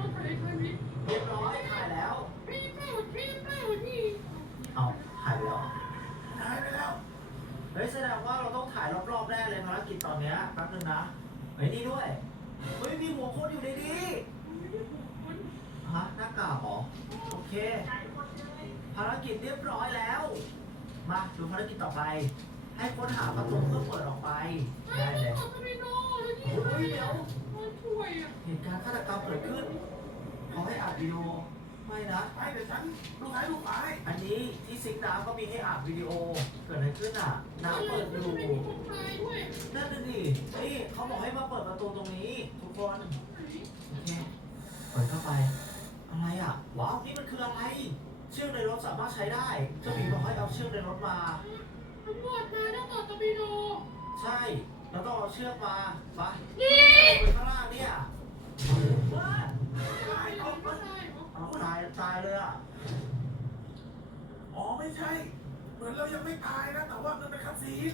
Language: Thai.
เรียบร้อยถ่ายแล้วพี่แม่หดพี่แม่หดนี่เอาถ่ายไปแล้ว หายไปแล้ว เฮ้ยแสดงว่าเราต้องถ่ายรอบๆแรกเลยภารกิจตอนเนี้ยแป๊บนึงนะเฮ้ยนี่ด้วย เฮ้ยมีหัวคนอยู่ในนี้ฮะหน้ากากเหรอโอเค ภารกิจเรียบร้อยแล้ว มาดูภารกิจต่อไป ให้ค้นหาประตูเพื่อเปิดออกไปได้เลยขอสมิโนแล้วนี่เฮ้ยเดี๋ยวมาช่วยอะเหตุการณ์ฆาตกรรมเกิดขึ้น เขาให้อัดวิดีโอไม่นะไปเดี๋ยวฉันลูกหายลูกหายอันนี้ที่ซิงค์น้ำก็มีให้อัดวิดีโอเกิดอะไรขึ้นอะน้ำเปิดอยู่ไม่มีคนตายด้วยนั่นน่ะดินี่เขาบอกให้มาเปิดประตูตรงนี้ทุกคนไหนโอเคเปิดเข้าไป อะไรอะว้าวนี่มันคืออะไร เชือกในรถสามารถใช้ได้เจ้าหมีบอกให้เอาเชือกในรถมาตำรวจมาต้องต่อสมิโนใช่แล้วต้องเอาเชือกมาไปนี่ ไปข้างล่างเนี่ยว้า ตายเหรอไม่ตายเหรอ เอาตายตาย เลยอะ อ๋อไม่ใช่ เหมือนเรายังไม่ตายนะ แต่ว่ามันเป็นคัดซีน